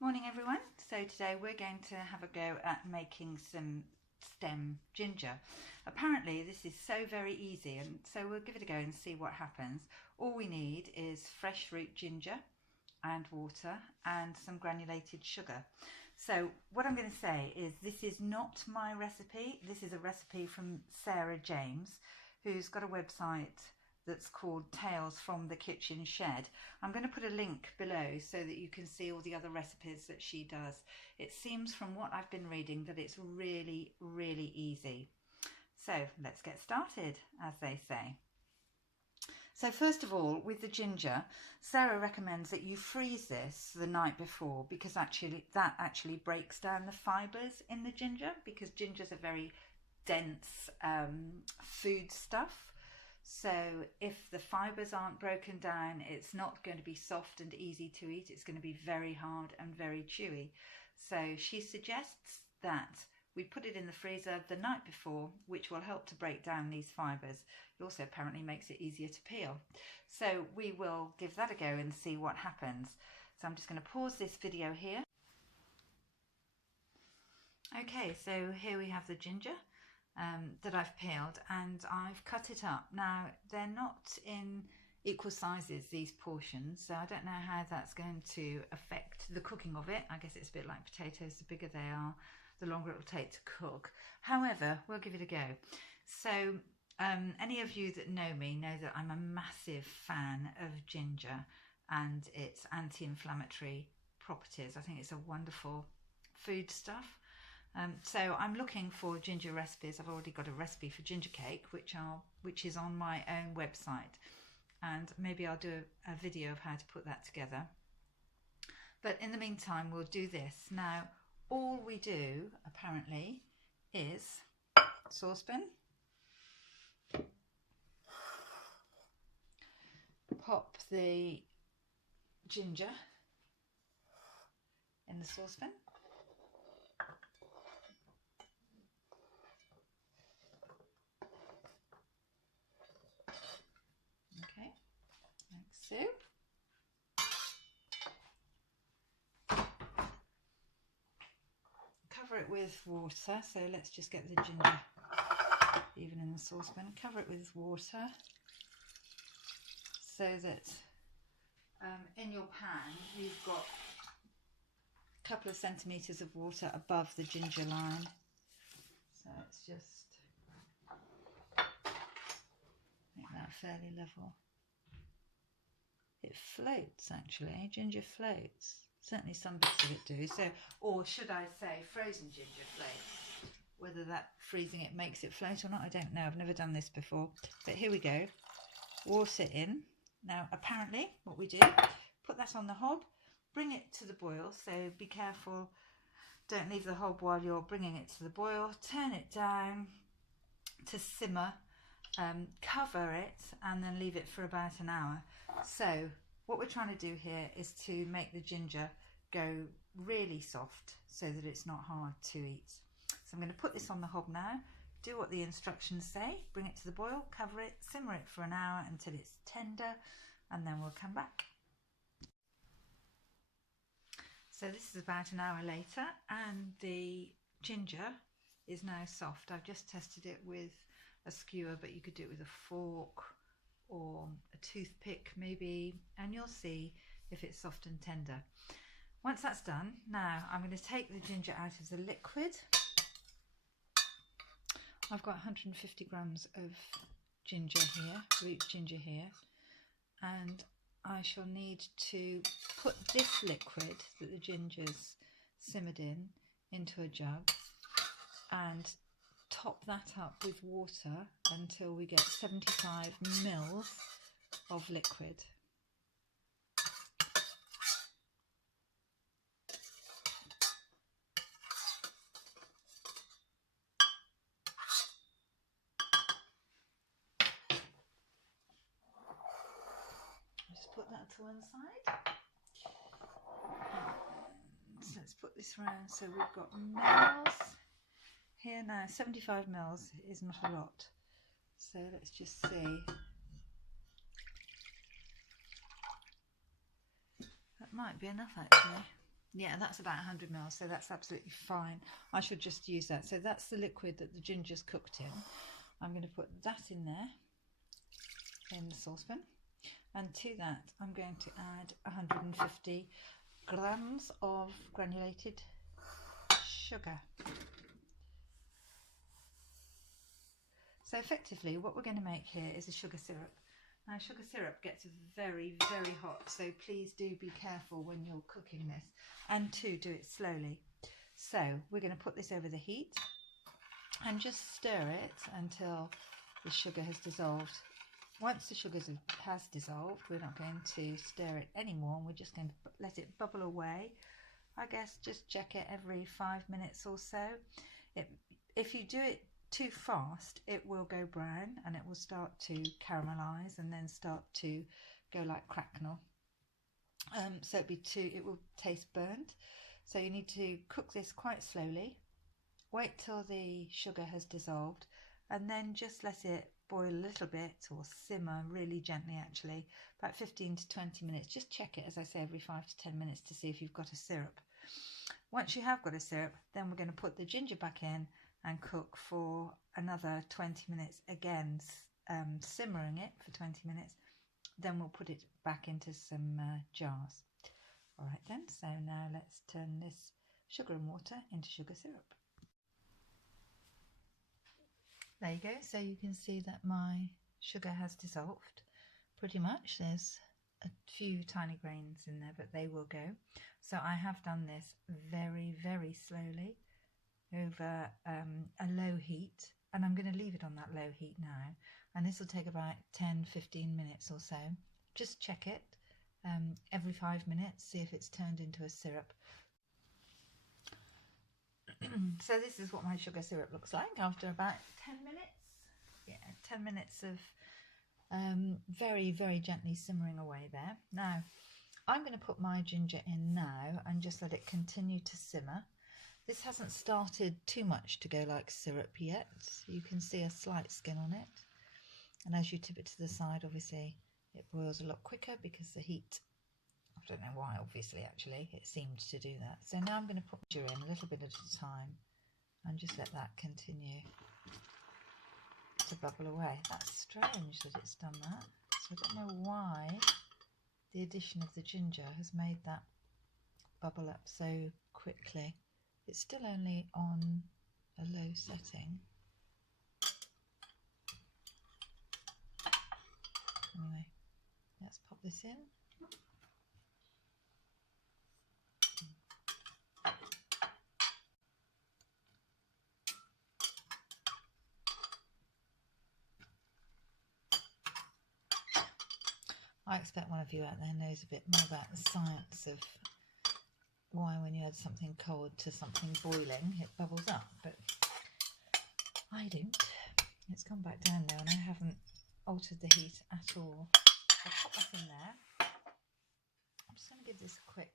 Morning everyone. So today we're going to have a go at making some stem ginger. Apparently this is so very easy, and so we'll give it a go and see what happens. All we need is fresh root ginger and water and some granulated sugar. So what I'm going to say is this is not my recipe. This is a recipe from Sarah James, who's got a website that's called Tales from the Kitchen Shed. I'm going to put a link below so that you can see all the other recipes that she does. It seems from what I've been reading that it's really, really easy. So let's get started, as they say. So first of all, with the ginger, Sarah recommends that you freeze this the night before, because that actually breaks down the fibres in the ginger, because ginger's a very dense food stuff. So if the fibres aren't broken down, it's not going to be soft and easy to eat. It's going to be very hard and very chewy. So she suggests that we put it in the freezer the night before, which will help to break down these fibres. It also apparently makes it easier to peel. So we will give that a go and see what happens. So I'm just going to pause this video here. Okay, so here we have the ginger that I've peeled, and I've cut it up. Now they're not in equal sizes, these portions, so I don't know how that's going to affect the cooking of it. I guess it's a bit like potatoes. The bigger they are, the longer it will take to cook. However, we'll give it a go. So any of you that know me know that I'm a massive fan of ginger and its anti-inflammatory properties. I think it's a wonderful food stuff. So I'm looking for ginger recipes. I've already got a recipe for ginger cake, which is on my own website, and maybe I'll do a video of how to put that together. But in the meantime, we'll do this. Now, all we do apparently is saucepan, pop the ginger in the saucepan. So cover it with water. So let's just get the ginger even in the saucepan. Cover it with water so that in your pan you've got a couple of centimetres of water above the ginger line. So it's just make that fairly level. It floats actually, ginger floats. Certainly some bits of it do. So, or should I say frozen ginger floats. Whether that freezing it makes it float or not, I don't know. I've never done this before. But here we go. Water in. Now apparently what we do, put that on the hob, bring it to the boil. So be careful, don't leave the hob while you're bringing it to the boil. Turn it down to simmer. Cover it and then leave it for about an hour. So what we're trying to do here is to make the ginger go really soft so that it's not hard to eat. So I'm going to put this on the hob now, do what the instructions say, bring it to the boil, cover it, simmer it for an hour until it's tender, and then we'll come back. So this is about an hour later and the ginger is now soft. I've just tested it with a skewer, but you could do it with a fork or a toothpick maybe, and you'll see if it's soft and tender. Once that's done, now I'm going to take the ginger out of the liquid. I've got 150 grams of ginger here, root ginger here, and I shall need to put this liquid that the ginger's simmered in into a jug and top that up with water until we get 75 mils of liquid. Just put that to one side. So let's put this round so we've got mils. Here now, 75 mils is not a lot, so let's just see. That might be enough actually. Yeah, that's about 100 ml, so that's absolutely fine. I should just use that. So that's the liquid that the ginger's cooked in. I'm going to put that in there, in the saucepan. And to that, I'm going to add 150 grams of granulated sugar. So effectively, what we're going to make here is a sugar syrup. Now, sugar syrup gets very, very hot, so please do be careful when you're cooking this, and do it slowly. So we're going to put this over the heat and just stir it until the sugar has dissolved. Once the sugar has dissolved, we're not going to stir it anymore, and we're just going to let it bubble away. I guess just check it every 5 minutes or so. If you do it too fast, it will go brown and it will start to caramelize and then start to go like cracknel. So it will taste burnt. So you need to cook this quite slowly. Wait till the sugar has dissolved and then just let it boil a little bit, or simmer really gently, actually, about 15 to 20 minutes. Just check it, as I say, every 5 to 10 minutes to see if you've got a syrup. Once you have got a syrup, then we're going to put the ginger back in and cook for another 20 minutes, again simmering it for 20 minutes. Then we'll put it back into some jars. All right then, so now let's turn this sugar and water into sugar syrup. There you go, so you can see that my sugar has dissolved pretty much. There's a few tiny grains in there, but they will go. So I have done this very, very slowly over a low heat, and I'm going to leave it on that low heat now, and this will take about 10-15 minutes or so. Just check it every 5 minutes, see if it's turned into a syrup. So this is what my sugar syrup looks like after about 10 minutes. Yeah, 10 minutes of very, very gently simmering away there. Now I'm going to put my ginger in now and just let it continue to simmer. This hasn't started too much to go like syrup yet. You can see a slight skin on it, and as you tip it to the side, obviously it boils a lot quicker because the heat, I don't know why, obviously, actually it seemed to do that. So now I'm going to put ginger in a little bit at a time and just let that continue to bubble away. That's strange that it's done that. So I don't know why the addition of the ginger has made that bubble up so quickly. It's still only on a low setting. Anyway, let's pop this in. I expect one of you out there knows a bit more about the science of why when you add something cold to something boiling it bubbles up, but I don't. It's gone back down now and I haven't altered the heat at all. I'll pop that in there. I'm just going to give this a quick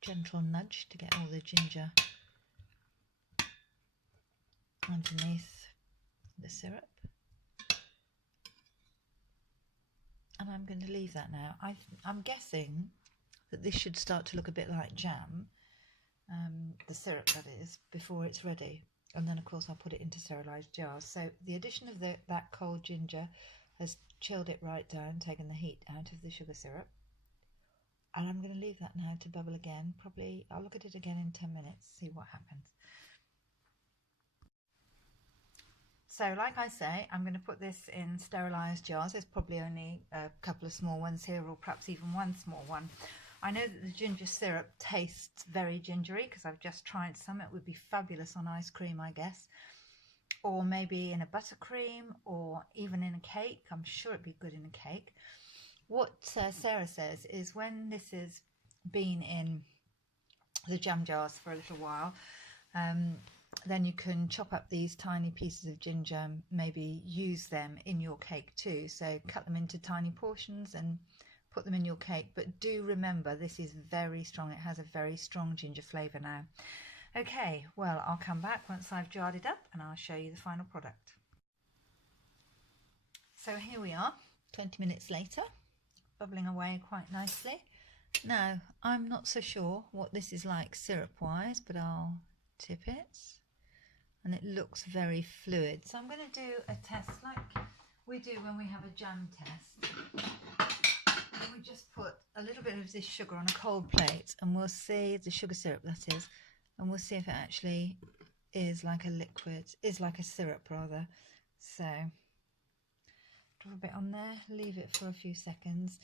gentle nudge to get all the ginger underneath the syrup. And I'm going to leave that now. I'm guessing that this should start to look a bit like jam, the syrup that is, before it's ready. And then of course I'll put it into sterilised jars. So the addition of that cold ginger has chilled it right down, taken the heat out of the sugar syrup. And I'm going to leave that now to bubble again. Probably I'll look at it again in 10 minutes, see what happens. So like I say, I'm going to put this in sterilised jars. There's probably only a couple of small ones here, or perhaps even one small one. I know that the ginger syrup tastes very gingery because I've just tried some. It would be fabulous on ice cream, I guess, or maybe in a buttercream, or even in a cake. I'm sure it'd be good in a cake. What Sarah says is when this has been in the jam jars for a little while, then you can chop up these tiny pieces of ginger, maybe use them in your cake too. So cut them into tiny portions and put them in your cake. But do remember, this is very strong. It has a very strong ginger flavour now. Okay, well, I'll come back once I've jarred it up and I'll show you the final product. So here we are, 20 minutes later, bubbling away quite nicely. Now, I'm not so sure what this is like syrup-wise, but I'll tip it. And it looks very fluid. So I'm going to do a test like we do when we have a jam test. And we just put a little bit of this sugar on a cold plate, and we'll see the sugar syrup, that is, and we'll see if it actually is like a liquid, is like a syrup rather. So drop a bit on there, leave it for a few seconds,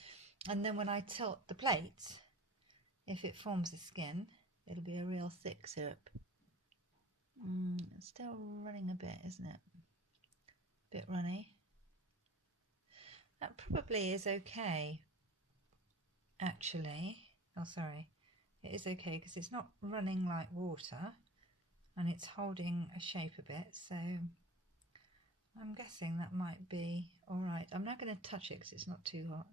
and then when I tilt the plate, if it forms the skin, it'll be a real thick syrup. It's still running a bit, isn't it? A bit runny. That probably is okay, actually. Oh, sorry. It is okay because it's not running like water and it's holding a shape a bit, so I'm guessing that might be all right. I'm not going to touch it because it's not too hot.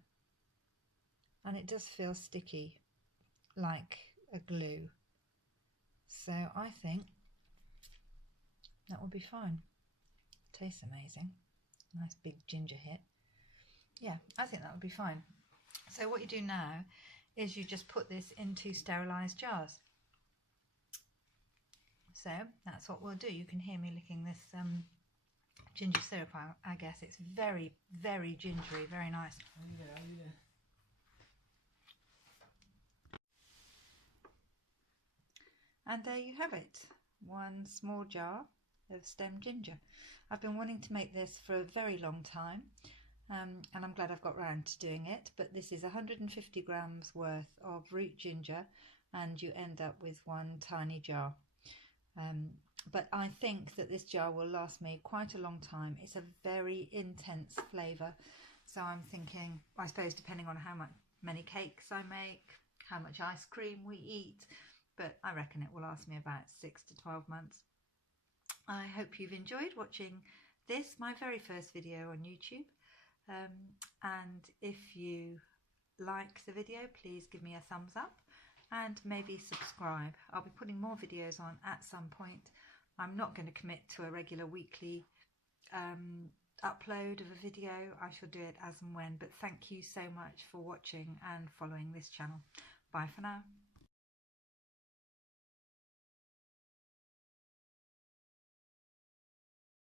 And it does feel sticky, like a glue. So I think that will be fine. Tastes amazing. Nice big ginger hit. Yeah, I think that would be fine. So what you do now is you just put this into sterilised jars. So that's what we'll do. You can hear me licking this ginger syrup, I guess. It's very, very gingery, very nice. And there you have it, one small jar of stem ginger. I've been wanting to make this for a very long time, and I'm glad I've got round to doing it. But this is 150 grams worth of root ginger, and you end up with one tiny jar. But I think that this jar will last me quite a long time. It's a very intense flavour, so I'm thinking, I suppose depending on how many cakes I make, how much ice cream we eat, but I reckon it will last me about 6 to 12 months. I hope you've enjoyed watching this, my very first video on YouTube, and if you like the video, please give me a thumbs up and maybe subscribe. I'll be putting more videos on at some point. I'm not going to commit to a regular weekly upload of a video. I shall do it as and when, but thank you so much for watching and following this channel. Bye for now.